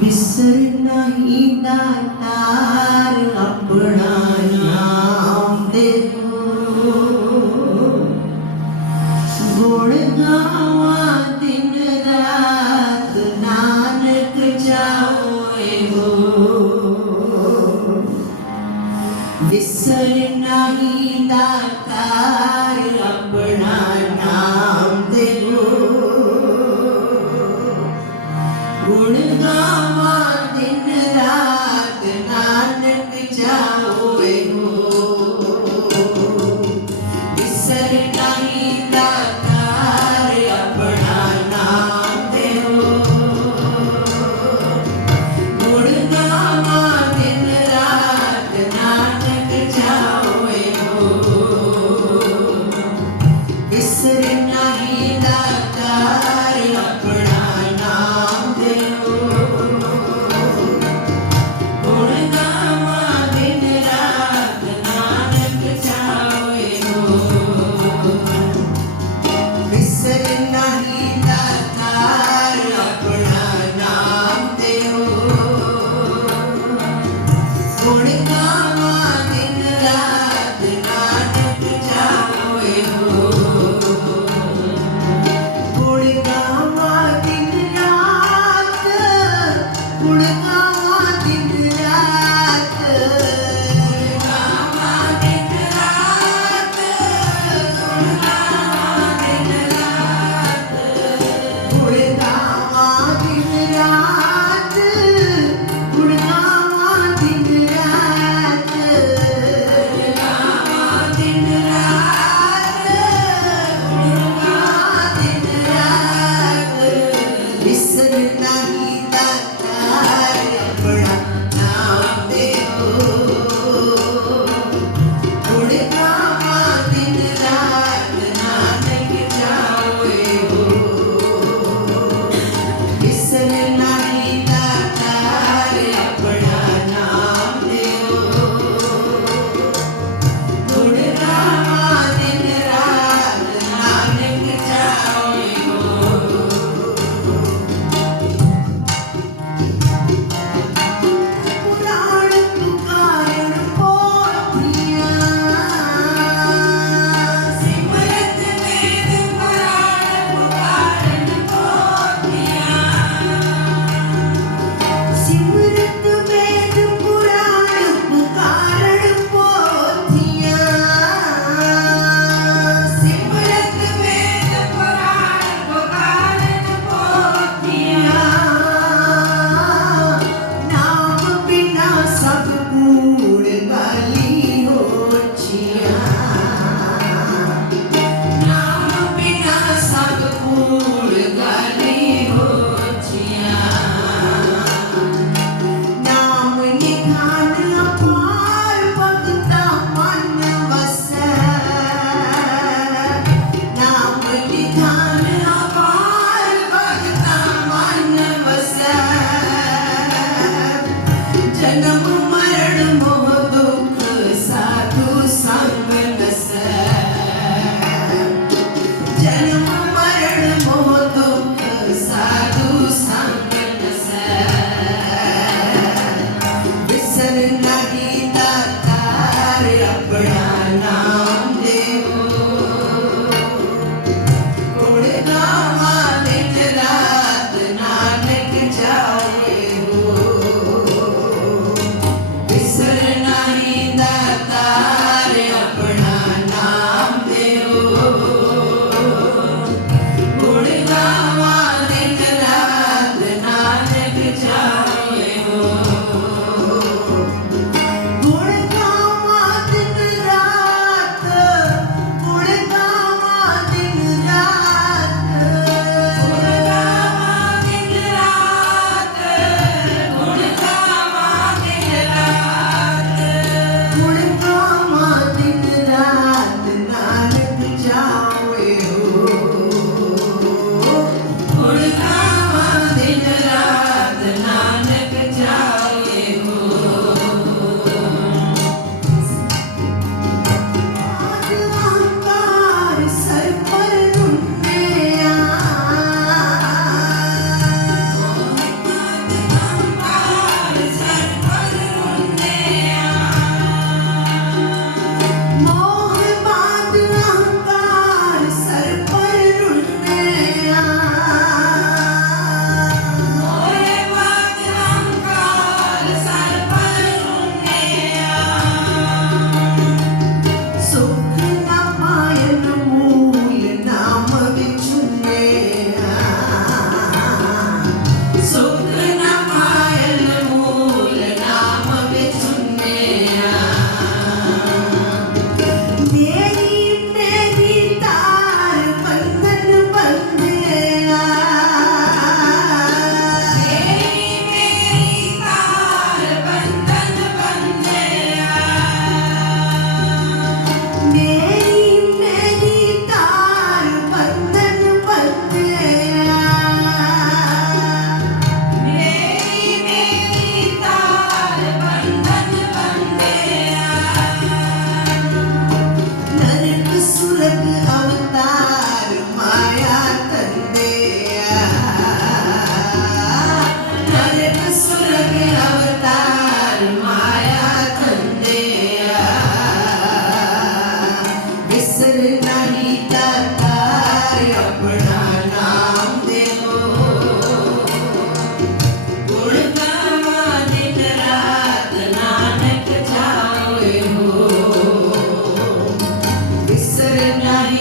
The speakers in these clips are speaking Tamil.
विसर नहीं दातार अपना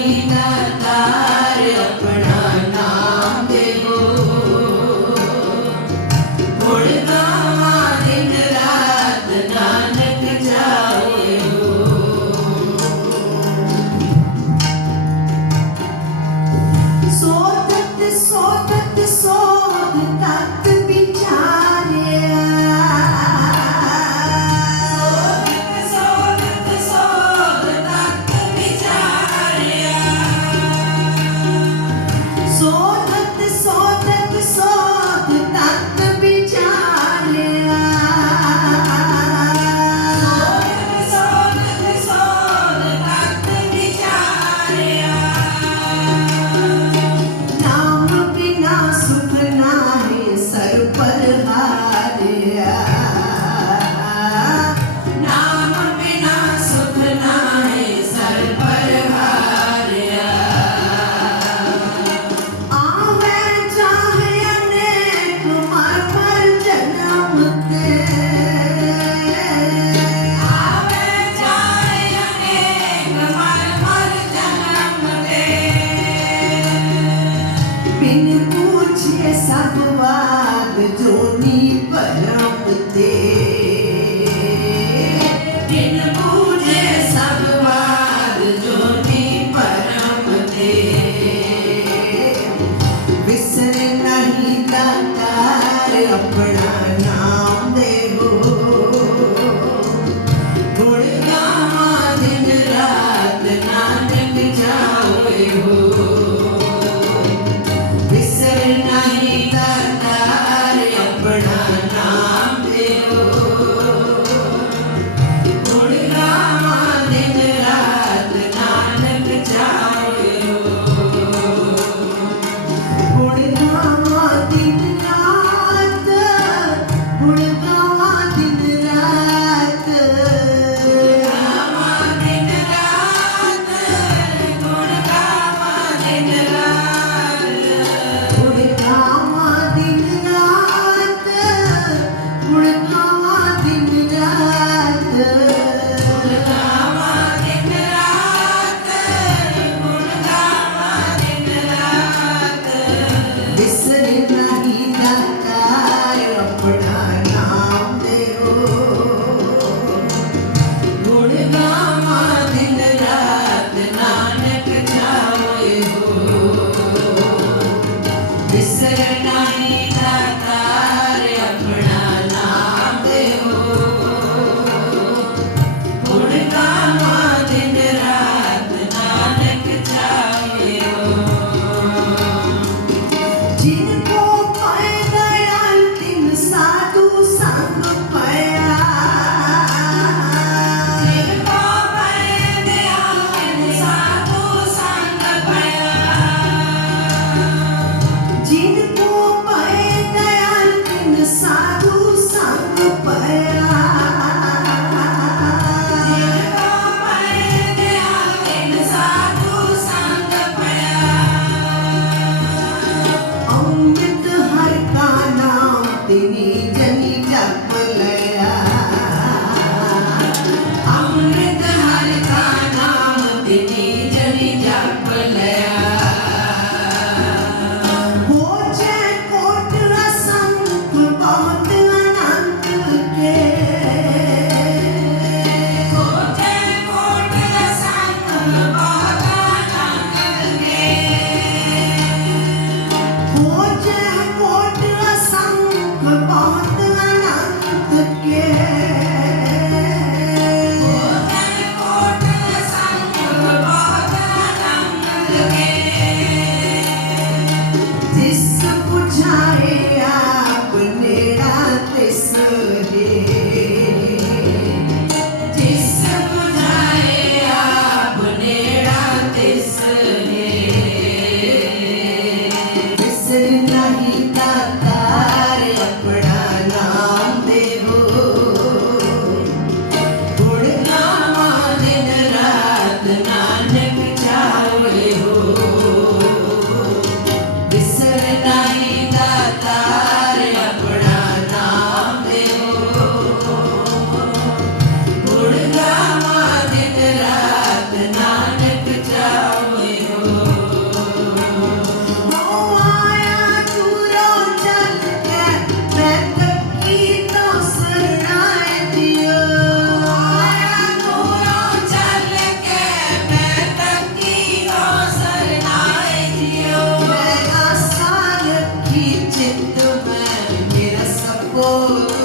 नहीं direção do. Oh.